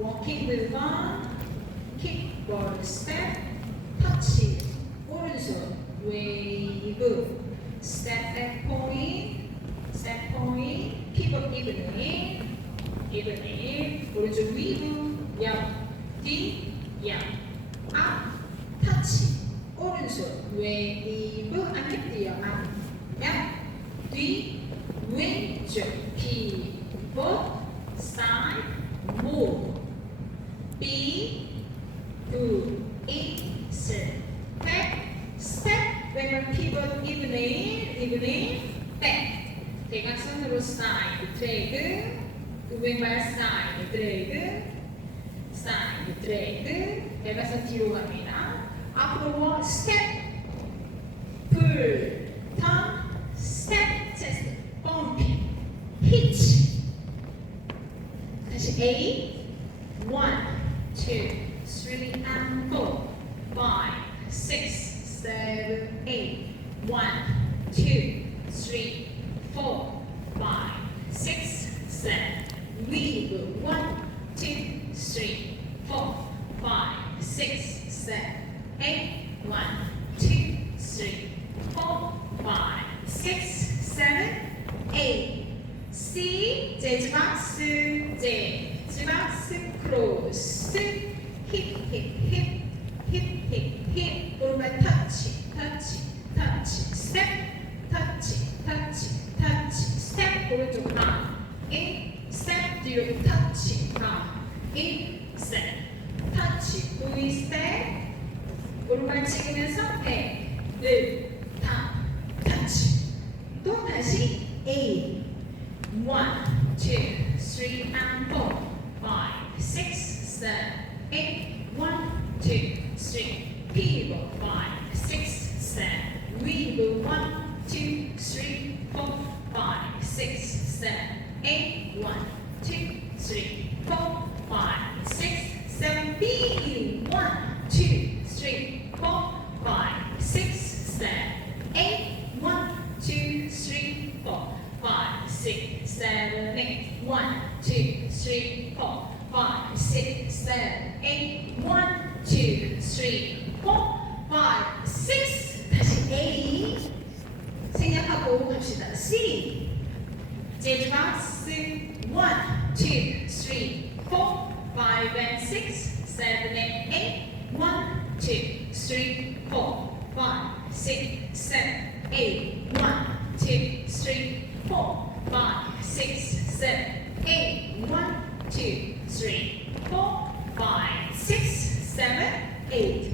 워킹 물건, 킥볼 스텝, 터치, 오른손, 웨이브, 스텝 백 포인트, 스텝 포인트, 킥업 이브닝, 이브닝, 오른쪽 위브, 옆, 뒤, 옆, 앞, 터치, 오른손, 웨이브, 안녕 뛰어, 앞, 옆, 뒤, 왼쪽, 피벗, 사이드, move, B, do, insert, back, step, 왼발 pivot, evening, back, 대각선으로 side, drag, 왼발 side, drag, 대각선 뒤로 갑니다. 앞으로 step, pull, turn, step, chest, bumping, hitch. 다시 A, 1, 2, 3, and 4, 5, 6, 7, 8, 1, 2, 3, 4, 5, 6, 7, weave, 1, 2, 3, 4, 5, 6, 7, 8, 1, 2, 3, 4, 5, 6, 7, 8. C, 재즈 박스, 재즈 박스, 크로스, 힙, 오른발 터치, 스텝, 터치, 스텝, 오른쪽 방, 스텝, 뒤로 터치, 방, 스텝, 터치, V 스텝, 오른발 찍으면서 배, 터치, 또 다시 A, 1, 2, 3, and 4, 5, 6, 7, 8, 1, 2, 3, pivot, 5, 6, 7, weave, 1, 2, 3, 4, 5, 6, 7, 8, 1, 2, 3, 4, 5, 6, 7, B, 1, 2, 3, 4, 5, 6, 7, 8, 1, 2, 3, 4, 5, 6, 7, 8, 1, 2, 3, 4, 5, 6, 7, 8, 1, 2, 3, 4, 5, 6. 다시 A 생략하고 갑시다. C 재즈 박스 1, 2, 3, 4, 5 and 6, 7 and 8, 1, 2, 3, 4, 5, 6, 7, 8, 1, 2, 3, 4, 5, 6, 7, 8, 1, 2, 3, 4, 5, 6, 7, 8.